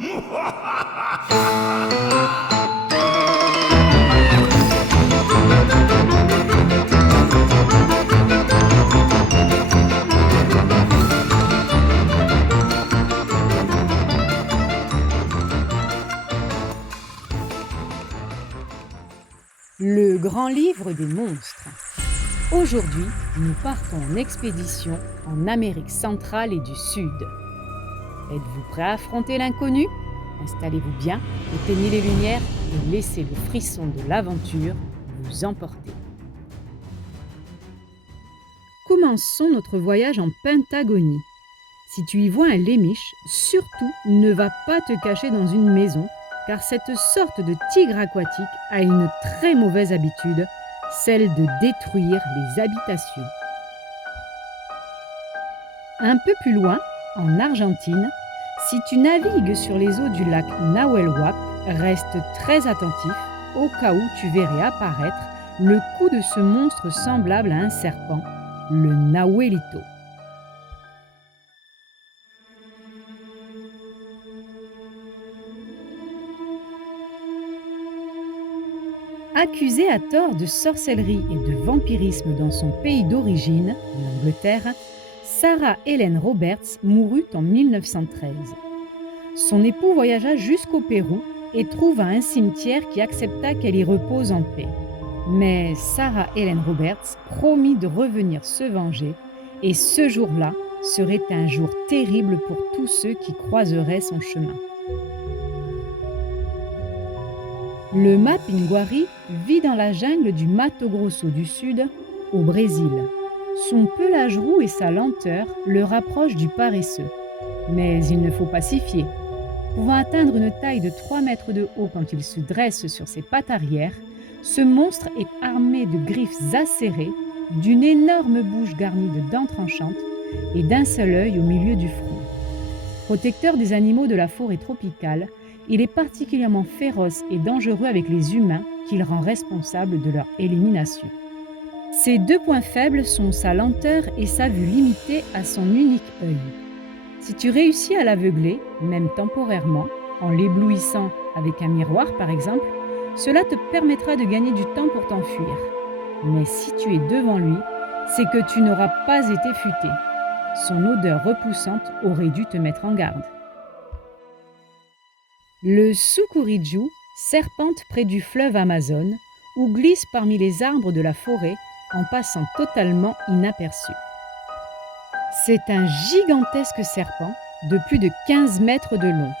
Le grand livre des monstres. Aujourd'hui, nous partons en expédition en Amérique centrale et du Sud. Êtes-vous prêts à affronter l'inconnu? Installez-vous bien, éteignez les lumières et laissez le frisson de l'aventure vous emporter. Commençons notre voyage en Pentagonie. Si tu y vois un lémiche, surtout ne va pas te cacher dans une maison, car cette sorte de tigre aquatique a une très mauvaise habitude, celle de détruire les habitations. Un peu plus loin, en Argentine, si tu navigues sur les eaux du lac Nahuel Huapi, reste très attentif au cas où tu verrais apparaître le cou de ce monstre semblable à un serpent, le Nahuelito. Accusée à tort de sorcellerie et de vampirisme dans son pays d'origine, l'Angleterre, Sarah Ellen Roberts mourut en 1913. Son époux voyagea jusqu'au Pérou et trouva un cimetière qui accepta qu'elle y repose en paix. Mais Sarah Ellen Roberts promit de revenir se venger et ce jour-là serait un jour terrible pour tous ceux qui croiseraient son chemin. Le mapinguari vit dans la jungle du Mato Grosso du Sud, au Brésil. Son pelage roux et sa lenteur le rapprochent du paresseux. Mais il ne faut pas s'y fier. Pouvant atteindre une taille de 3 mètres de haut quand il se dresse sur ses pattes arrière, ce monstre est armé de griffes acérées, d'une énorme bouche garnie de dents tranchantes et d'un seul œil au milieu du front. Protecteur des animaux de la forêt tropicale, il est particulièrement féroce et dangereux avec les humains qu'il rend responsable de leur élimination. Ses deux points faibles sont sa lenteur et sa vue limitée à son unique œil. Si tu réussis à l'aveugler, même temporairement, en l'éblouissant avec un miroir par exemple, cela te permettra de gagner du temps pour t'enfuir. Mais si tu es devant lui, c'est que tu n'auras pas été futé. Son odeur repoussante aurait dû te mettre en garde. Le sucuriju serpente près du fleuve Amazone ou glisse parmi les arbres de la forêt en passant totalement inaperçu. C'est un gigantesque serpent de plus de 15 mètres de long.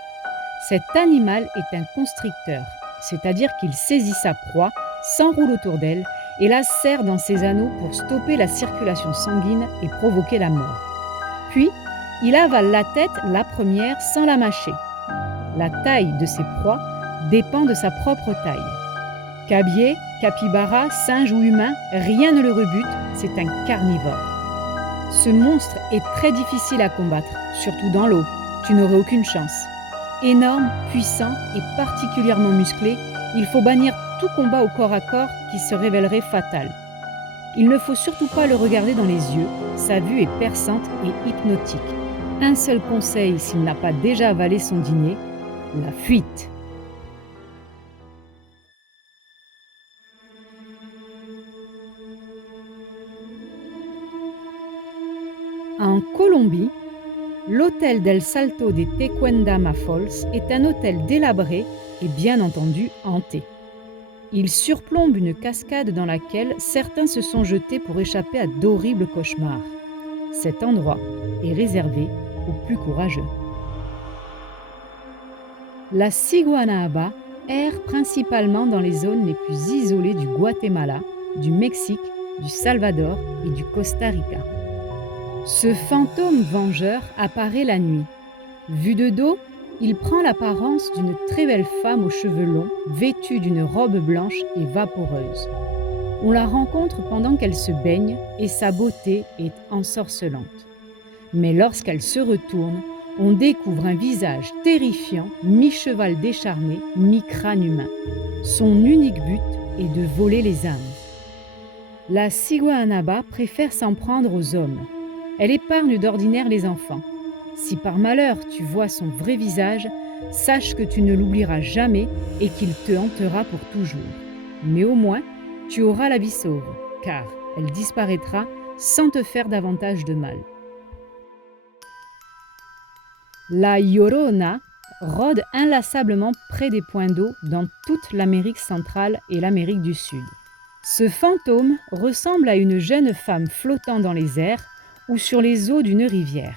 Cet animal est un constricteur, c'est-à-dire qu'il saisit sa proie, s'enroule autour d'elle et la serre dans ses anneaux pour stopper la circulation sanguine et provoquer la mort. Puis, il avale la tête la première sans la mâcher. La taille de ses proies dépend de sa propre taille. Cabiai, capybara, singe ou humain, rien ne le rebute, c'est un carnivore. Ce monstre est très difficile à combattre, surtout dans l'eau, tu n'aurais aucune chance. Énorme, puissant et particulièrement musclé, il faut bannir tout combat au corps à corps qui se révélerait fatal. Il ne faut surtout pas le regarder dans les yeux, sa vue est perçante et hypnotique. Un seul conseil s'il n'a pas déjà avalé son dîner, la fuite. En Colombie, l'hôtel del Salto de Tequendama Falls est un hôtel délabré et bien entendu hanté. Il surplombe une cascade dans laquelle certains se sont jetés pour échapper à d'horribles cauchemars. Cet endroit est réservé aux plus courageux. La ciguanaba erre principalement dans les zones les plus isolées du Guatemala, du Mexique, du Salvador et du Costa Rica. Ce fantôme vengeur apparaît la nuit. Vu de dos, il prend l'apparence d'une très belle femme aux cheveux longs, vêtue d'une robe blanche et vaporeuse. On la rencontre pendant qu'elle se baigne et sa beauté est ensorcelante. Mais lorsqu'elle se retourne, on découvre un visage terrifiant, mi-cheval décharné, mi-crâne humain. Son unique but est de voler les âmes. La ciguanaba préfère s'en prendre aux hommes. Elle épargne d'ordinaire les enfants. Si par malheur tu vois son vrai visage, sache que tu ne l'oublieras jamais et qu'il te hantera pour toujours. Mais au moins, tu auras la vie sauve, car elle disparaîtra sans te faire davantage de mal. La Llorona rôde inlassablement près des points d'eau dans toute l'Amérique centrale et l'Amérique du Sud. Ce fantôme ressemble à une jeune femme flottant dans les airs ou sur les eaux d'une rivière.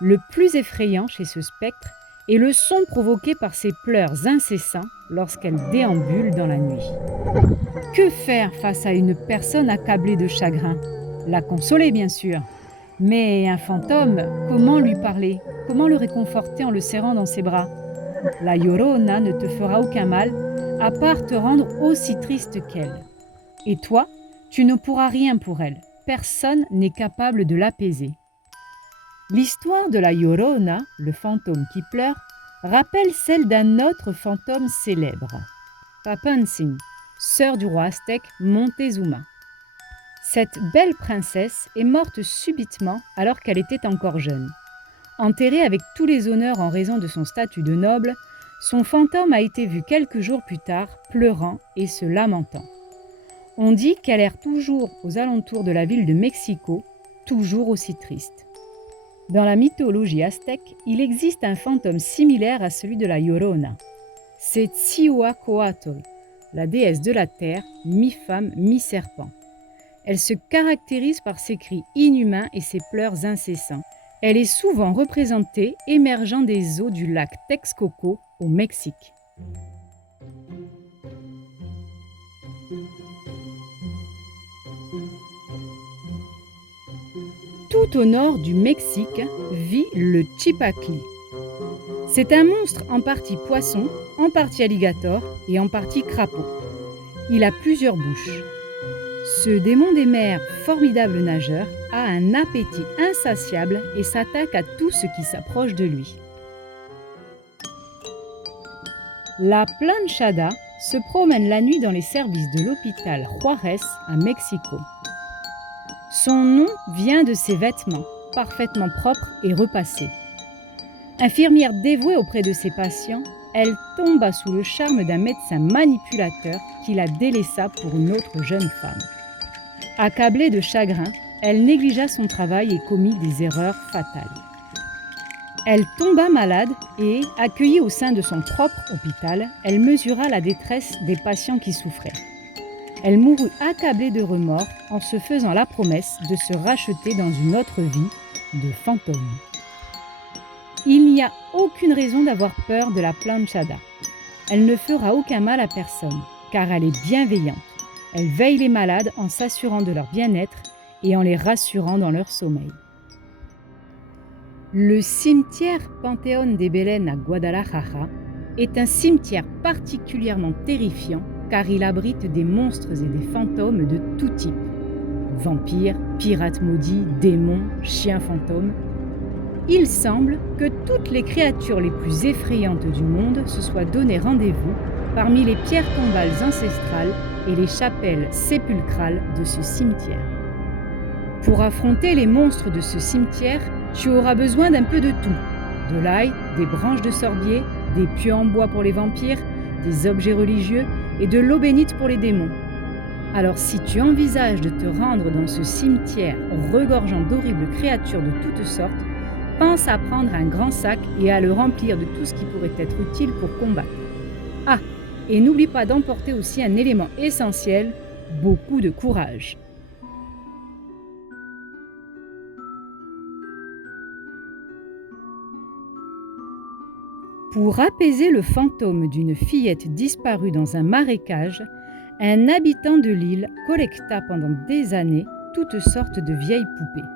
Le plus effrayant chez ce spectre est le son provoqué par ses pleurs incessants lorsqu'elle déambule dans la nuit. Que faire face à une personne accablée de chagrin? La consoler, bien sûr. Mais un fantôme, comment lui parler? Comment le réconforter en le serrant dans ses bras? La Llorona ne te fera aucun mal, à part te rendre aussi triste qu'elle. Et toi, tu ne pourras rien pour elle. Personne n'est capable de l'apaiser. L'histoire de la Llorona, le fantôme qui pleure, rappelle celle d'un autre fantôme célèbre, Papantzin, sœur du roi aztèque Montezuma. Cette belle princesse est morte subitement alors qu'elle était encore jeune. Enterrée avec tous les honneurs en raison de son statut de noble, son fantôme a été vu quelques jours plus tard, pleurant et se lamentant. On dit qu'elle erre toujours aux alentours de la ville de Mexico, toujours aussi triste. Dans la mythologie aztèque, il existe un fantôme similaire à celui de la Llorona. C'est Cihuacoatl, la déesse de la terre, mi-femme, mi-serpent. Elle se caractérise par ses cris inhumains et ses pleurs incessants. Elle est souvent représentée émergeant des eaux du lac Texcoco au Mexique. Tout au nord du Mexique vit le Chipacli. C'est un monstre en partie poisson, en partie alligator et en partie crapaud. Il a plusieurs bouches. Ce démon des mers, formidable nageur, a un appétit insatiable et s'attaque à tout ce qui s'approche de lui. La planchada se promène la nuit dans les services de l'hôpital Juárez à Mexico. Son nom vient de ses vêtements, parfaitement propres et repassés. Infirmière dévouée auprès de ses patients, elle tomba sous le charme d'un médecin manipulateur qui la délaissa pour une autre jeune femme. Accablée de chagrin, elle négligea son travail et commit des erreurs fatales. Elle tomba malade et, accueillie au sein de son propre hôpital, elle mesura la détresse des patients qui souffraient. Elle mourut accablée de remords en se faisant la promesse de se racheter dans une autre vie de fantôme. Il n'y a aucune raison d'avoir peur de la planchada. Elle ne fera aucun mal à personne, car elle est bienveillante. Elle veille les malades en s'assurant de leur bien-être et en les rassurant dans leur sommeil. Le cimetière Panthéon de Belén à Guadalajara est un cimetière particulièrement terrifiant car il abrite des monstres et des fantômes de tout type. Vampires, pirates maudits, démons, chiens fantômes. Il semble que toutes les créatures les plus effrayantes du monde se soient donné rendez-vous parmi les pierres tombales ancestrales et les chapelles sépulcrales de ce cimetière. Pour affronter les monstres de ce cimetière, tu auras besoin d'un peu de tout. De l'ail, des branches de sorbier, des pieux en bois pour les vampires, des objets religieux et de l'eau bénite pour les démons. Alors si tu envisages de te rendre dans ce cimetière regorgeant d'horribles créatures de toutes sortes, pense à prendre un grand sac et à le remplir de tout ce qui pourrait être utile pour combattre. Ah, et n'oublie pas d'emporter aussi un élément essentiel, beaucoup de courage. Pour apaiser le fantôme d'une fillette disparue dans un marécage, un habitant de l'île collecta pendant des années toutes sortes de vieilles poupées.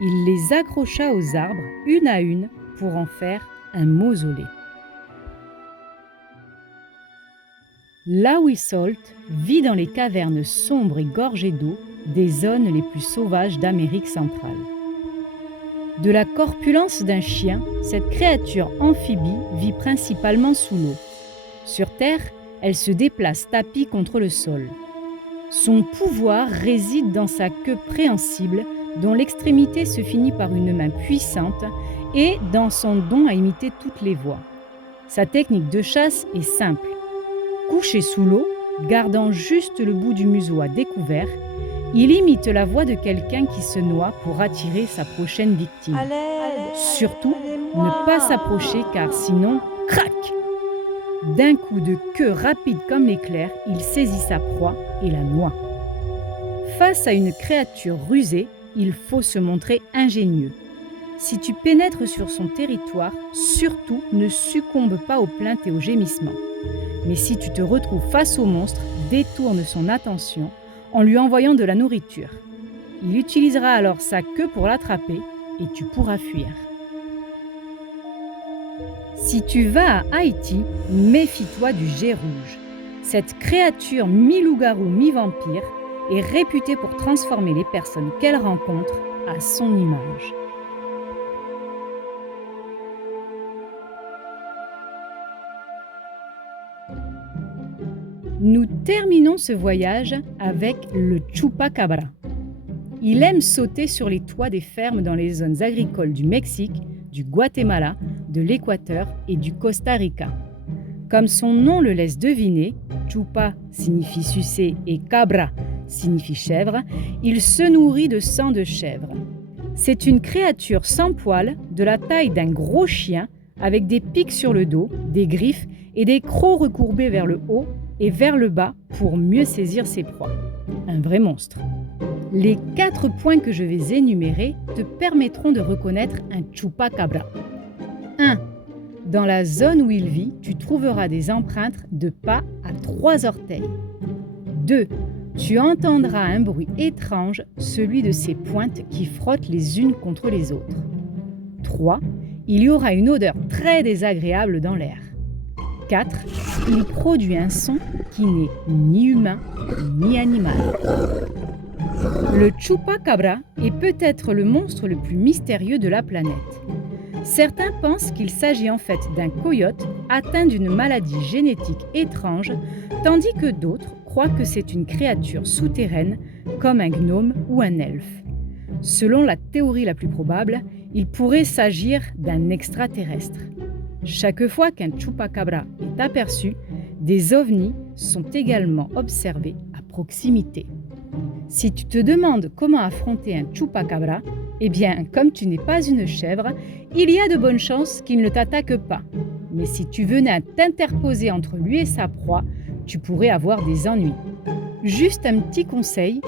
Il les accrocha aux arbres, une à une, pour en faire un mausolée. L'Ahuizolt vit dans les cavernes sombres et gorgées d'eau des zones les plus sauvages d'Amérique centrale. De la corpulence d'un chien, cette créature amphibie vit principalement sous l'eau. Sur terre, elle se déplace tapie contre le sol. Son pouvoir réside dans sa queue préhensible, dont l'extrémité se finit par une main puissante, et dans son don à imiter toutes les voix. Sa technique de chasse est simple. Couché sous l'eau, gardant juste le bout du museau à découvert, il imite la voix de quelqu'un qui se noie pour attirer sa prochaine victime. Surtout, ne pas s'approcher car sinon, crac! D'un coup de queue rapide comme l'éclair, il saisit sa proie et la noie. Face à une créature rusée, il faut se montrer ingénieux. Si tu pénètres sur son territoire, surtout ne succombe pas aux plaintes et aux gémissements. Mais si tu te retrouves face au monstre, détourne son attention en lui envoyant de la nourriture. Il utilisera alors sa queue pour l'attraper et tu pourras fuir. Si tu vas à Haïti, méfie-toi du jet rouge. Cette créature mi-loup-garou, mi-vampire est réputée pour transformer les personnes qu'elle rencontre à son image. Nous terminons ce voyage avec le chupacabra. Il aime sauter sur les toits des fermes dans les zones agricoles du Mexique, du Guatemala, de l'Équateur et du Costa Rica. Comme son nom le laisse deviner, chupa signifie sucer et cabra signifie chèvre, il se nourrit de sang de chèvre. C'est une créature sans poils, de la taille d'un gros chien, avec des pics sur le dos, des griffes et des crocs recourbés vers le haut et vers le bas pour mieux saisir ses proies. Un vrai monstre. Les 4 points que je vais énumérer te permettront de reconnaître un chupacabra. 1. Dans la zone où il vit, tu trouveras des empreintes de pas à 3 orteils. 2. Tu entendras un bruit étrange, celui de ses pointes qui frottent les unes contre les autres. 3. Il y aura une odeur très désagréable dans l'air. 4. Il produit un son qui n'est ni humain ni animal. Le chupacabra est peut-être le monstre le plus mystérieux de la planète. Certains pensent qu'il s'agit en fait d'un coyote atteint d'une maladie génétique étrange, tandis que d'autres croient que c'est une créature souterraine comme un gnome ou un elfe. Selon la théorie la plus probable, il pourrait s'agir d'un extraterrestre. Chaque fois qu'un chupacabra est aperçu, des ovnis sont également observés à proximité. Si tu te demandes comment affronter un chupacabra, eh bien, comme tu n'es pas une chèvre, il y a de bonnes chances qu'il ne t'attaque pas. Mais si tu venais à t'interposer entre lui et sa proie, tu pourrais avoir des ennuis. Juste un petit conseil,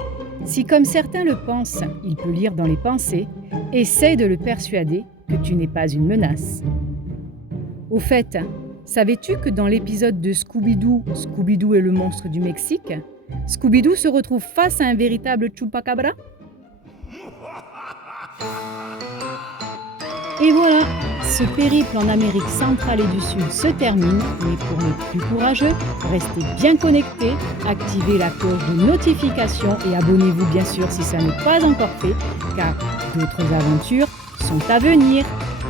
si comme certains le pensent, il peut lire dans les pensées, essaye de le persuader que tu n'es pas une menace. Au fait, savais-tu que dans l'épisode de Scooby-Doo, Scooby-Doo est le monstre du Mexique, Scooby-Doo se retrouve face à un véritable chupacabra? Et voilà, ce périple en Amérique centrale et du Sud se termine, mais pour les plus courageux, restez bien connectés, activez la cloche de notification et abonnez-vous bien sûr si ça n'est pas encore fait, car d'autres aventures sont à venir.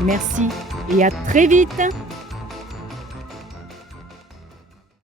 Merci et à très vite!